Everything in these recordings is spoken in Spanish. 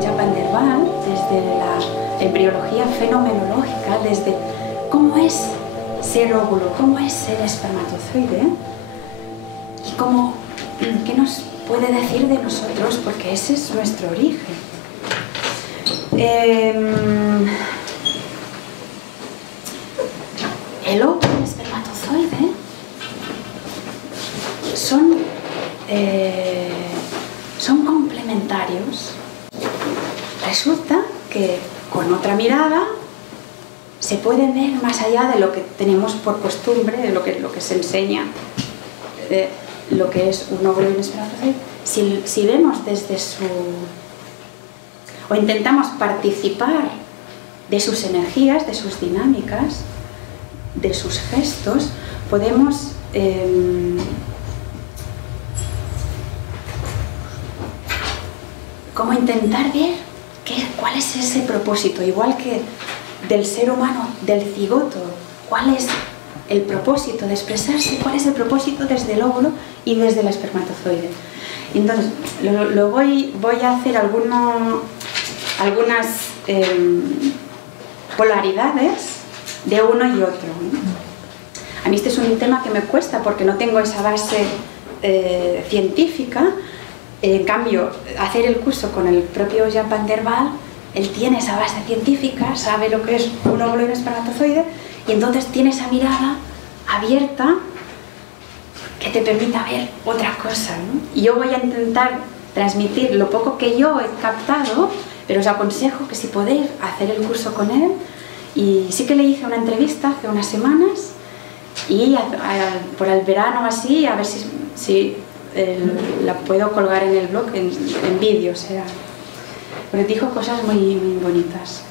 Oya van der Waal, desde la embriología fenomenológica, desde cómo es ser óvulo, cómo es ser espermatozoide, y cómo, qué nos puede decir de nosotros, porque ese es nuestro origen. El óvulo y el espermatozoide son complementarios. Resulta que con otra mirada se puede ver más allá de lo que tenemos por costumbre, de lo que se enseña, de lo que es un óvulo y un espermatozoide. Si vemos desde o intentamos participar de sus energías, de sus dinámicas, de sus gestos, podemos como intentar ver cuál es ese propósito, igual que del ser humano, del cigoto, cuál es el propósito de expresarse, cuál es el propósito desde el óvulo y desde el espermatozoide. Entonces, voy a hacer algunas polaridades de uno y otro, ¿no? A mí este es un tema que me cuesta porque no tengo esa base científica. En cambio, hacer el curso con el propio Oya van der Waal, él tiene esa base científica, sabe lo que es un óvulo y un espermatozoide, y entonces tiene esa mirada abierta que te permita ver otra cosa, ¿no? Y yo voy a intentar transmitir lo poco que yo he captado, pero os aconsejo que si podéis hacer el curso con él. Y sí que le hice una entrevista hace unas semanas, y por el verano así, a ver si la puedo colgar en el blog, en vídeo, será. Porque dijo cosas muy bonitas.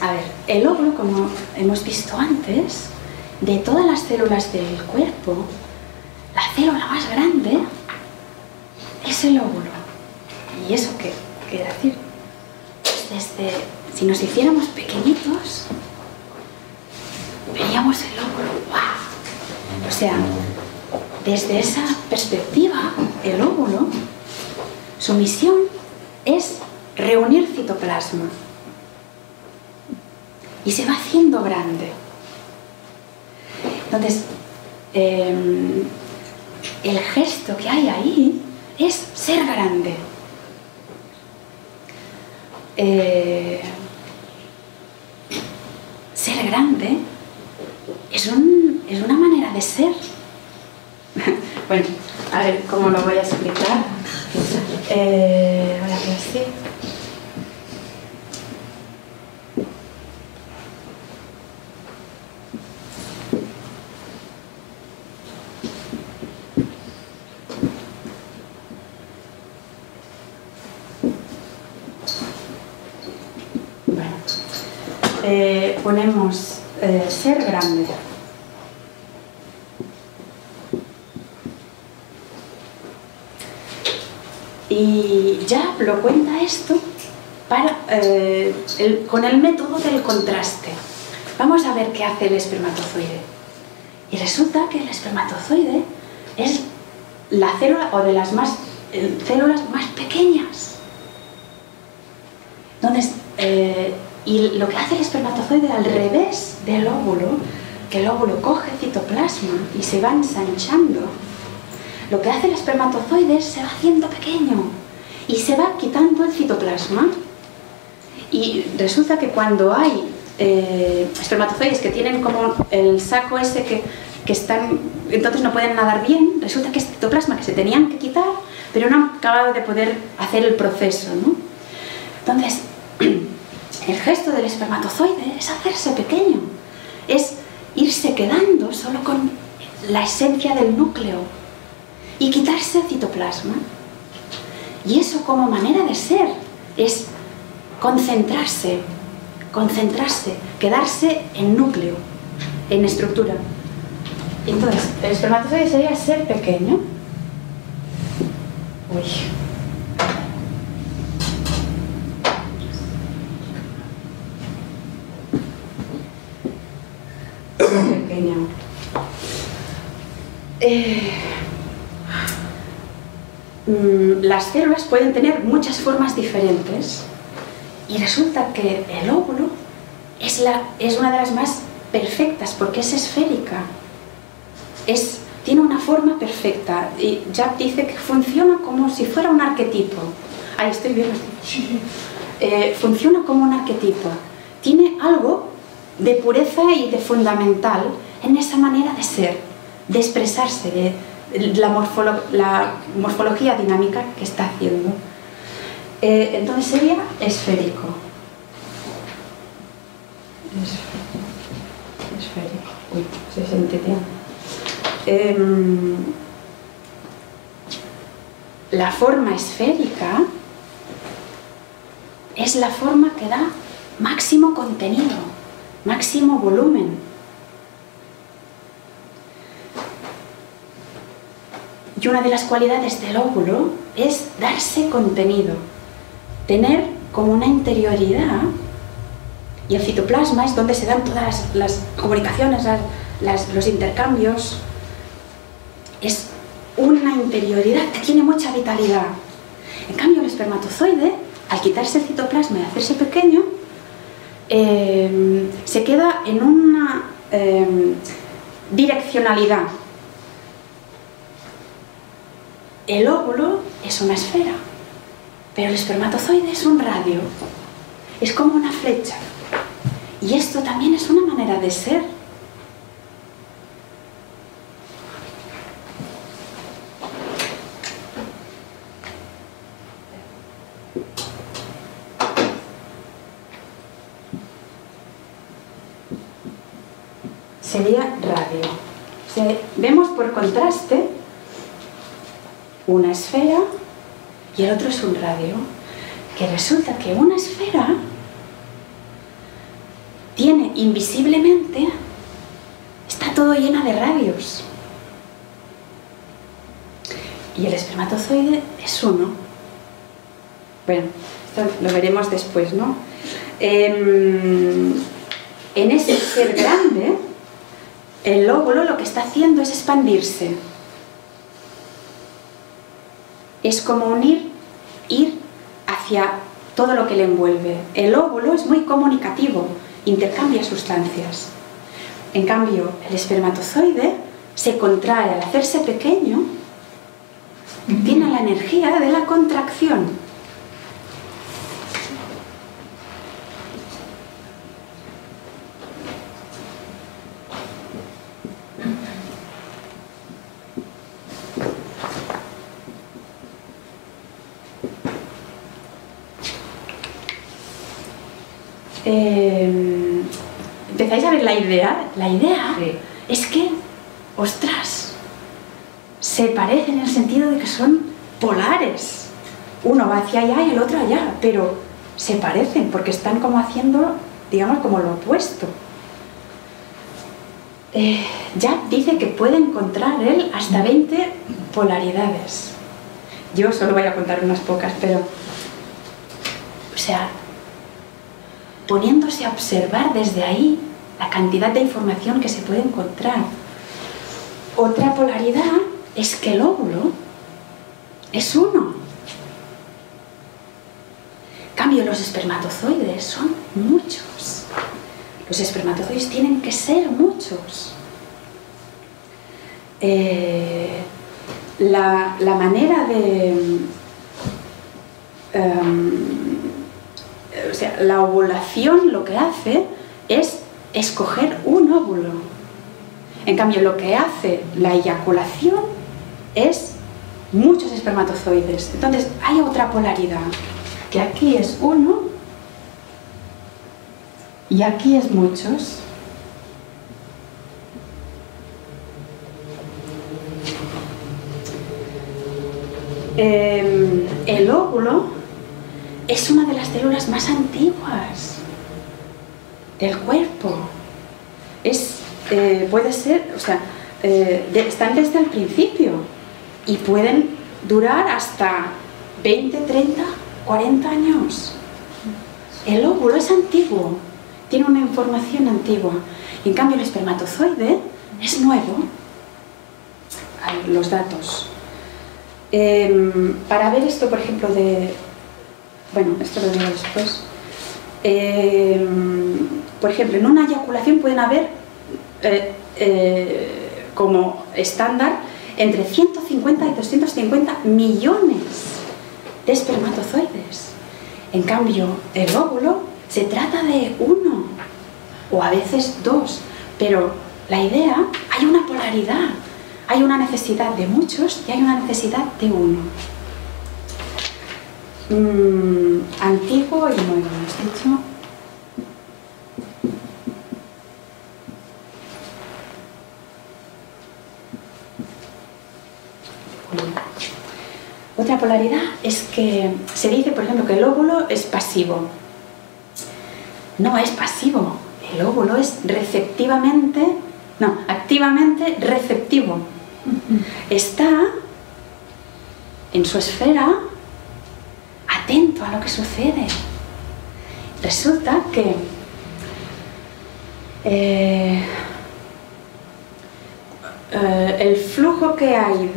A ver, el óvulo, como hemos visto antes, de todas las células del cuerpo, la célula más grande es el óvulo. ¿Y eso qué quiere decir? Pues si nos hiciéramos pequeñitos, veríamos el óvulo. ¡Wow! O sea, desde esa perspectiva, el óvulo, su misión es reunir citoplasma. Y se va haciendo grande. Entonces, el gesto que hay ahí es ser grande. Ser grande es una manera de ser. Bueno, a ver cómo lo voy a explicar. Voy a hacer así. Ponemos ser grande. Y ya lo cuenta esto con el método del contraste. Vamos a ver qué hace el espermatozoide. Y resulta que el espermatozoide es la célula o de las células más pequeñas. Entonces, y lo que hace el espermatozoide al revés del óvulo, que el óvulo coge citoplasma y se va ensanchando, lo que hace el espermatozoide es se va haciendo pequeño y se va quitando el citoplasma. Y resulta que cuando hay espermatozoides que tienen como el saco ese que están, entonces no pueden nadar bien, resulta que es citoplasma que se tenían que quitar, pero no han acabado de poder hacer el proceso, ¿no? Entonces, el gesto del espermatozoide es hacerse pequeño, es irse quedando solo con la esencia del núcleo y quitarse el citoplasma. Y eso como manera de ser es concentrarse, quedarse en núcleo, en estructura. Entonces, el espermatozoide sería ser pequeño. Uy. Pequeño. las células pueden tener muchas formas diferentes y resulta que el óvulo es una de las más perfectas porque es esférica. Tiene una forma perfecta y Japp dice que funciona como si fuera un arquetipo. Ahí estoy bien. Funciona como un arquetipo. Tiene algo de pureza y de fundamental en esa manera de ser, de expresarse, de la morfología dinámica que está haciendo. Entonces sería esférico. Esférico. Uy, se siente bien. La forma esférica es la forma que da máximo contenido, máximo volumen. Y una de las cualidades del óvulo es darse contenido, tener como una interioridad, y el citoplasma es donde se dan todas las comunicaciones, los intercambios. Es una interioridad que tiene mucha vitalidad. En cambio, el espermatozoide, al quitarse el citoplasma y hacerse pequeño, se queda en una direccionalidad. El óvulo es una esfera, pero el espermatozoide es un radio. Es como una flecha. Y esto también es una manera de ser. Sería radio. O sea, vemos por contraste una esfera y el otro es un radio, que resulta que una esfera tiene invisiblemente, está todo llena de radios, y el espermatozoide es uno. Bueno, esto lo veremos después, ¿no? En ese ser grande, el óvulo lo que está haciendo es expandirse. Es como ir hacia todo lo que le envuelve. El óvulo es muy comunicativo, intercambia sustancias. En cambio, el espermatozoide se contrae al hacerse pequeño, tiene la energía de la contracción. ¿Empezáis a ver la idea? La idea sí. Es que, ostras, se parecen en el sentido de que son polares. Uno va hacia allá y el otro allá, pero se parecen porque están como haciendo, digamos, como lo opuesto. Japp dice que puede encontrar él hasta 20 polaridades. Yo solo voy a contar unas pocas, pero... O sea, poniéndose a observar desde ahí la cantidad de información que se puede encontrar. Otra polaridad es que el óvulo es uno. En cambio, los espermatozoides son muchos. Los espermatozoides tienen que ser muchos. La manera de... o sea, la ovulación lo que hace es escoger un óvulo. En cambio, lo que hace la eyaculación es muchos espermatozoides. Entonces, hay otra polaridad, que aquí es uno y aquí es muchos. El óvulo es una de las células más antiguas del cuerpo. Puede ser, o sea, están desde el principio y pueden durar hasta 20, 30, 40 años. El óvulo es antiguo, tiene una información antigua. Y en cambio el espermatozoide es nuevo. Hay los datos. Para ver esto, por ejemplo, bueno, esto lo digo después. Por ejemplo, en una eyaculación pueden haber, como estándar, entre 150 y 250 millones de espermatozoides. En cambio, el óvulo se trata de uno, o a veces dos, pero la idea, hay una polaridad, hay una necesidad de muchos y hay una necesidad de uno. Antiguo y nuevo, ¿has dicho? Otra polaridad es que se dice, por ejemplo, que el óvulo es pasivo. No es pasivo, el óvulo es activamente receptivo. Está en su esfera atento a lo que sucede. Resulta que el flujo que hay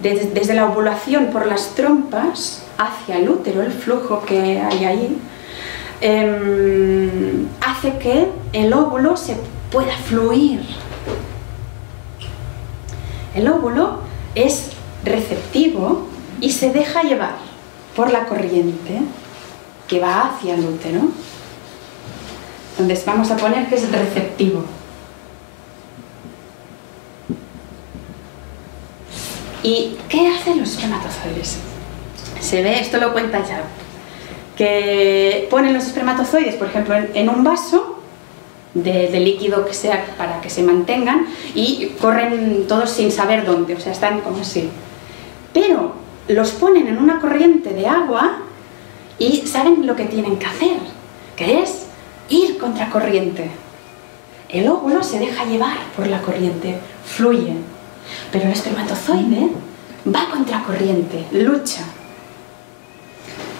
desde la ovulación por las trompas hacia el útero, el flujo que hay ahí, hace que el óvulo se pueda fluir. El óvulo es receptivo y se deja llevar por la corriente que va hacia el útero. Entonces vamos a poner que es receptivo. ¿Y qué hacen los espermatozoides? Se ve, esto lo cuenta ya, que ponen los espermatozoides, por ejemplo, en un vaso de líquido que sea para que se mantengan y corren todos sin saber dónde, o sea, están como así. Pero los ponen en una corriente de agua y saben lo que tienen que hacer, que es ir contracorriente. El óvulo se deja llevar por la corriente, fluye. Pero el espermatozoide va contracorriente, lucha.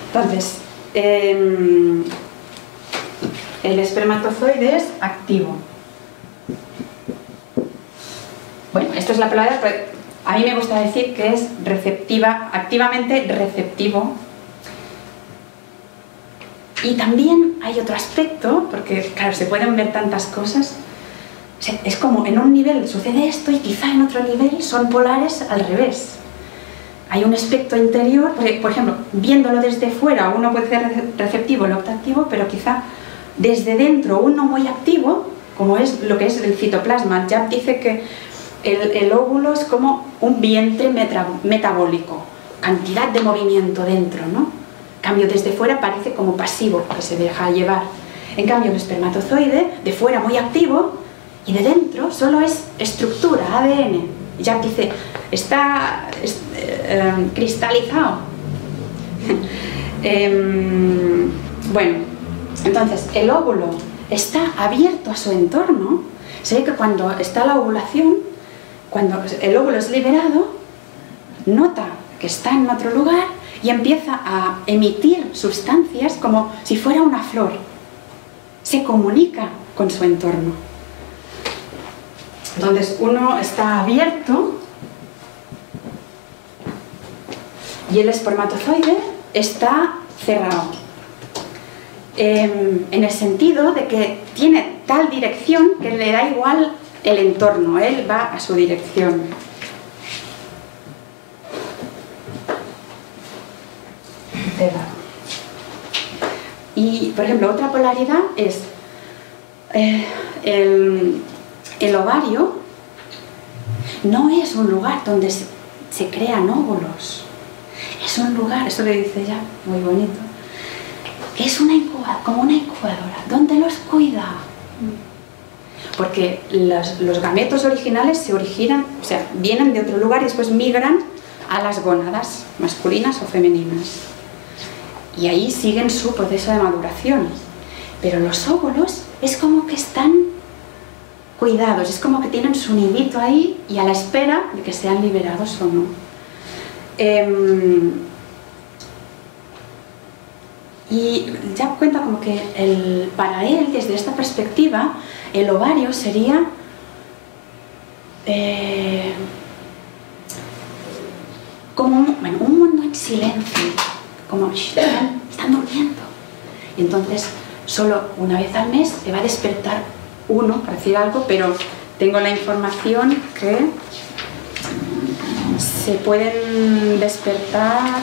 Entonces, el espermatozoide es activo. Bueno, esto es la palabra, pero a mí me gusta decir que es activamente receptivo. Y también hay otro aspecto, porque claro, se pueden ver tantas cosas. Es como en un nivel sucede esto y quizá en otro nivel son polares al revés. Hay un aspecto interior, por ejemplo, viéndolo desde fuera uno puede ser receptivo, el otro activo, pero quizá desde dentro uno muy activo, como es lo que es el citoplasma. Ya dice que el óvulo es como un vientre metabólico, cantidad de movimiento dentro, ¿no? En cambio, desde fuera parece como pasivo, que se deja llevar. En cambio, el espermatozoide, de fuera muy activo, y de dentro solo es estructura, ADN. Ya dice, está cristalizado. Bueno, entonces el óvulo está abierto a su entorno. Se ve que cuando está la ovulación, cuando el óvulo es liberado, nota que está en otro lugar y empieza a emitir sustancias como si fuera una flor. Se comunica con su entorno. Entonces uno está abierto y el espermatozoide está cerrado. En el sentido de que tiene tal dirección que le da igual el entorno, él va a su dirección. Y, por ejemplo, otra polaridad es el ovario no es un lugar donde se crean óvulos. Es un lugar, eso le dice ya, muy bonito, que es como una incubadora, donde los cuida. Porque los gametos originales se originan, o sea, vienen de otro lugar y después migran a las gónadas, masculinas o femeninas. Y ahí siguen su proceso de maduración. Pero los óvulos es como que están cuidados, es como que tienen su nidito ahí y a la espera de que sean liberados o no. Y ya cuenta como que para él, desde esta perspectiva, el ovario sería como un mundo en silencio, como están durmiendo. Y entonces, solo una vez al mes te va a despertar uno, para decir algo, pero tengo la información que se pueden despertar.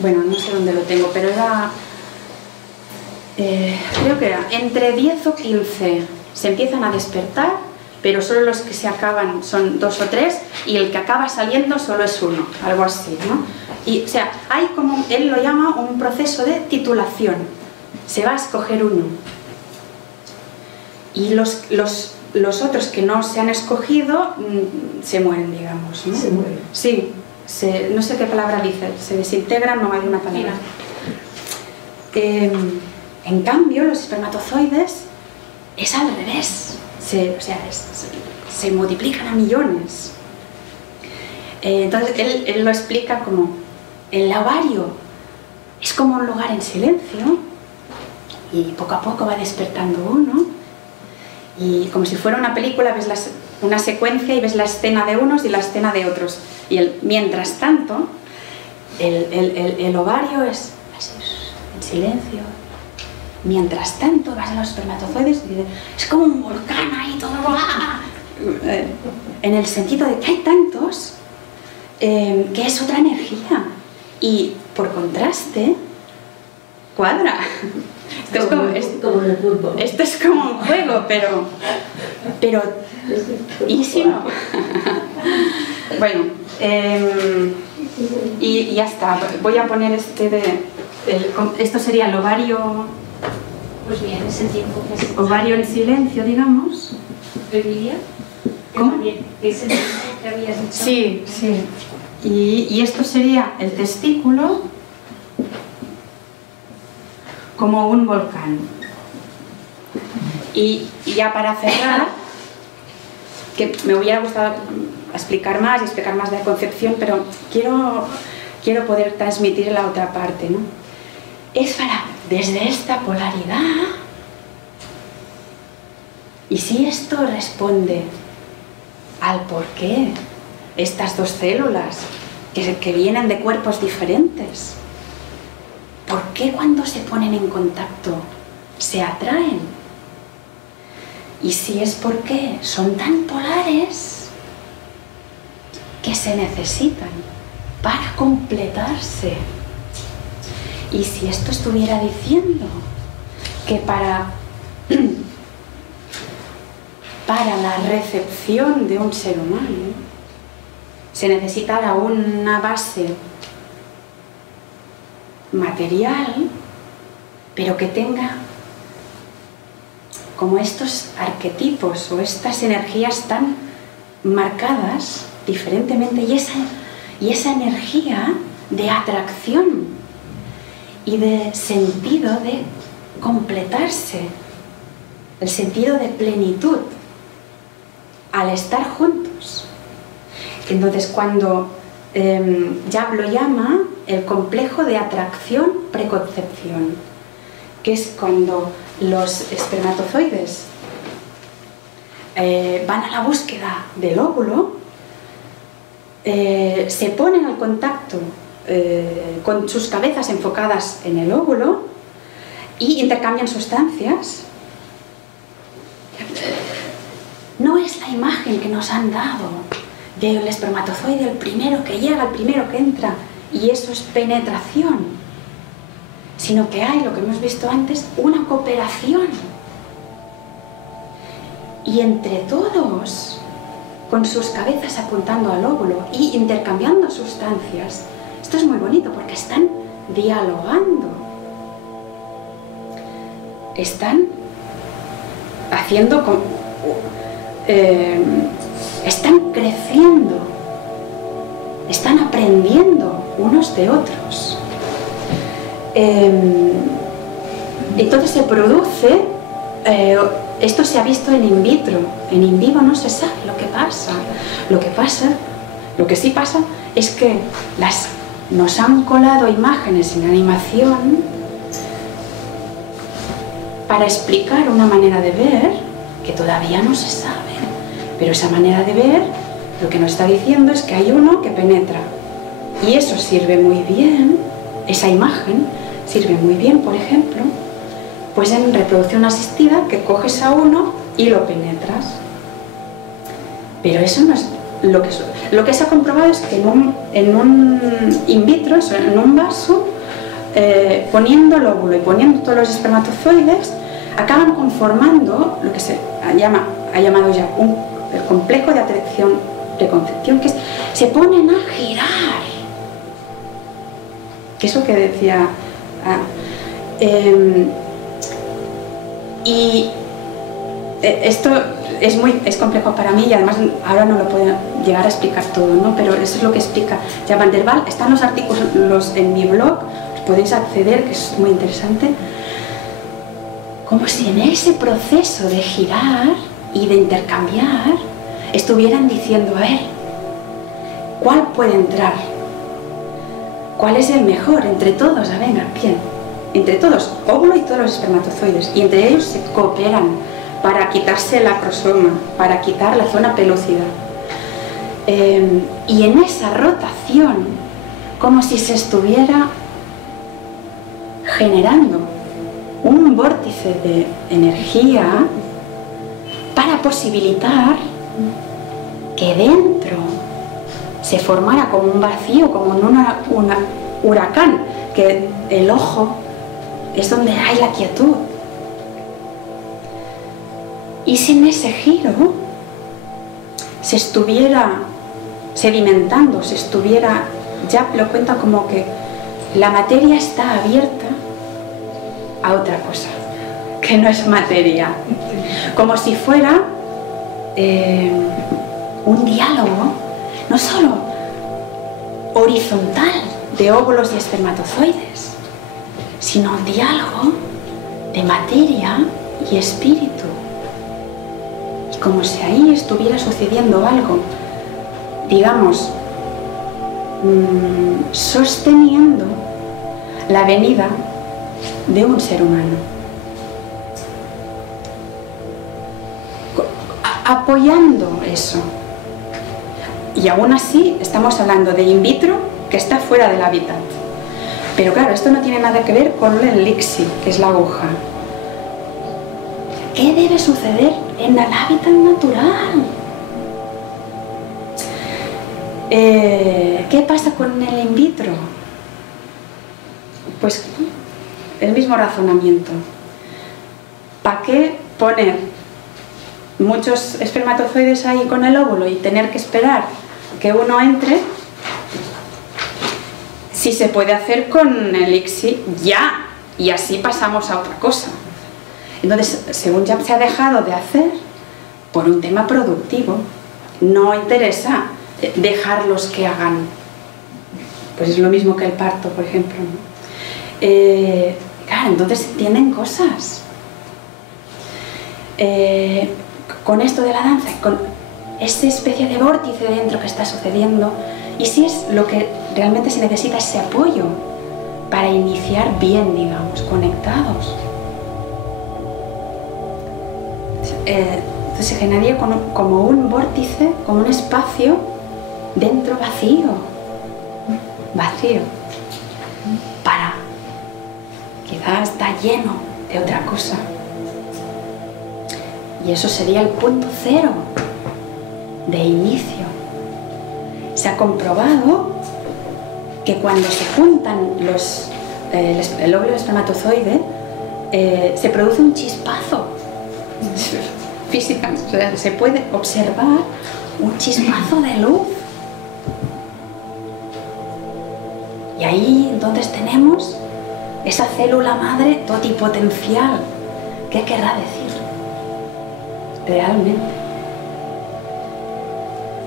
Bueno, no sé dónde lo tengo, pero era... creo que era entre 10 o 15 se empiezan a despertar, pero solo los que se acaban son 2 o 3 y el que acaba saliendo solo es uno, algo así, ¿no? Y, o sea, hay como, él lo llama un proceso de titulación, se va a escoger uno. Y los otros que no se han escogido se mueren, digamos, ¿no? Se mueren. Sí, no sé qué palabra dice, se desintegran, no hay una palabra. En cambio, los espermatozoides es al revés, se multiplican a millones. Entonces él lo explica como el ovario es como un lugar en silencio y poco a poco va despertando uno y como si fuera una película ves una secuencia y ves la escena de unos y la escena de otros y mientras tanto el ovario es así, en silencio. Mientras tanto vas a los espermatozoides y dices, es como un volcán ahí todo, en el sentido de que hay tantos que es otra energía y por contraste cuadra. Esto es como un juego, pero y si no. Bueno, y ya está, voy a poner esto sería el ovario. Pues bien, es el tiempo que has... Ovario en silencio, digamos. ¿Reviría? ¿Cómo? ¿Es el tiempo que habías dicho? Sí, sí. Y esto sería el testículo como un volcán. Y ya para cerrar, que me hubiera gustado explicar más de la concepción, pero quiero poder transmitir la otra parte, ¿no? Es para, desde esta polaridad, y si esto responde al por qué estas dos células que vienen de cuerpos diferentes, ¿por qué cuando se ponen en contacto se atraen? Y si es porque son tan polares que se necesitan para completarse. Y si esto estuviera diciendo que para la recepción de un ser humano se necesitara una base material, pero que tenga como estos arquetipos o estas energías tan marcadas diferentemente y esa energía de atracción y de sentido de completarse, el sentido de plenitud al estar juntos. Entonces cuando Jab lo llama el complejo de atracción-preconcepción, que es cuando los espermatozoides van a la búsqueda del óvulo, se ponen al contacto con sus cabezas enfocadas en el óvulo y intercambian sustancias. No es la imagen que nos han dado del espermatozoide, el primero que llega, el primero que entra, y eso es penetración, sino que hay, lo que hemos visto antes, una cooperación. Y entre todos, con sus cabezas apuntando al óvulo y intercambiando sustancias, esto es muy bonito porque están dialogando, están haciendo, están creciendo, están aprendiendo unos de otros. Entonces se produce, esto se ha visto en in vitro, en in vivo no se sabe lo que pasa. Lo que sí pasa es que nos han colado imágenes en animación para explicar una manera de ver que todavía no se sabe. Pero esa manera de ver, lo que nos está diciendo es que hay uno que penetra. Y eso sirve muy bien, esa imagen sirve muy bien, por ejemplo, pues en reproducción asistida, que coges a uno y lo penetras. Pero eso no es lo que se ha comprobado es que en un in vitro, en un vaso, poniendo el óvulo y poniendo todos los espermatozoides, acaban conformando lo que se ha llamado ya el complejo de atracción preconcepción, que se ponen a girar. Que eso que decía... y esto es complejo para mí y además ahora no lo puedo llegar a explicar todo, ¿no? Pero eso es lo que explica ya Van der Waal. Están los artículos en mi blog, podéis acceder, que es muy interesante. Como si en ese proceso de girar y de intercambiar estuvieran diciendo, a ver, ¿cuál puede entrar? ¿Cuál es el mejor entre todos? A venga, ¿quién? Entre todos, óvulo y todos los espermatozoides, y entre ellos se cooperan para quitarse el acrosoma, para quitar la zona pelúcida. Y en esa rotación, como si se estuviera generando un vórtice de energía para posibilitar que dentro se formara como un vacío, como en un huracán, que el ojo es donde hay la quietud. Y si en ese giro se estuviera sedimentando, se estuviera, ya lo cuenta como que la materia está abierta a otra cosa, que no es materia, como si fuera un diálogo, no solo horizontal de óvulos y espermatozoides, sino un diálogo de materia y espíritu. Y como si ahí estuviera sucediendo algo, digamos, sosteniendo la venida de un ser humano, apoyando eso. Y aún así estamos hablando de in vitro que está fuera del hábitat. Pero claro, esto no tiene nada que ver con el elixir, que es la aguja. ¿Qué debe suceder en el hábitat natural? ¿Qué pasa con el in vitro? Pues el mismo razonamiento. ¿Para qué poner muchos espermatozoides ahí con el óvulo y tener que esperar que uno entre, si se puede hacer con el elixir ya, y así pasamos a otra cosa? Entonces, según ya se ha dejado de hacer por un tema productivo, no interesa dejarlos que hagan, pues es lo mismo que el parto, por ejemplo, ¿no? Claro, entonces se entienden cosas. Con esto de la danza, con esta especie de vórtice dentro que está sucediendo, y si es lo que realmente se necesita, ese apoyo para iniciar bien, digamos, conectados. Entonces se generaría como un vórtice, como un espacio dentro vacío, para, quizás está lleno de otra cosa. Y eso sería el punto cero de inicio. Se ha comprobado que cuando se juntan el óvulo y el espermatozoide, se produce un chispazo física, o sea, se puede observar un chispazo de luz. Y ahí entonces tenemos esa célula madre totipotencial. ¿Qué querrá decir realmente?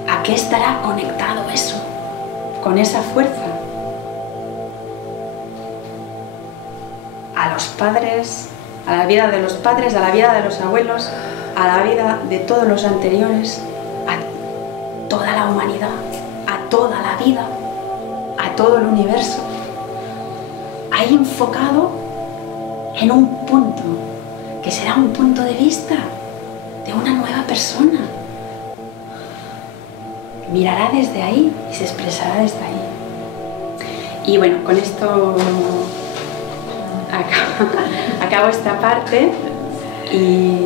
¿A qué estará conectado eso? Con esa fuerza. A los padres, a la vida de los padres, a la vida de los abuelos, a la vida de todos los anteriores, a toda la humanidad, a toda la vida, a todo el universo. Ahí enfocado en un punto que será un punto de vista de una nueva persona. Mirará desde ahí y se expresará desde ahí. Y bueno, con esto acabo esta parte y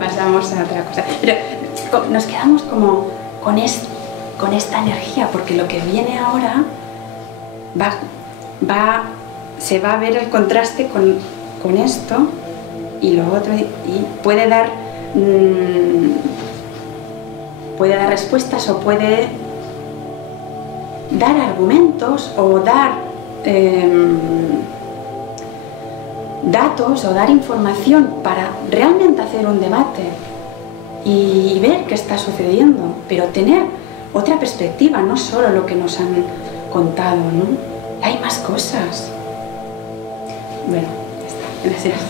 pasamos a otra cosa. Pero nos quedamos como con esta energía, porque lo que viene ahora se va a ver el contraste con esto y lo otro, y puede dar respuestas o puede dar argumentos o dar datos o dar información para realmente hacer un debate y ver qué está sucediendo, pero tener otra perspectiva, no solo lo que nos han contado, ¿no? Hay más cosas. Bueno, ya está. Gracias.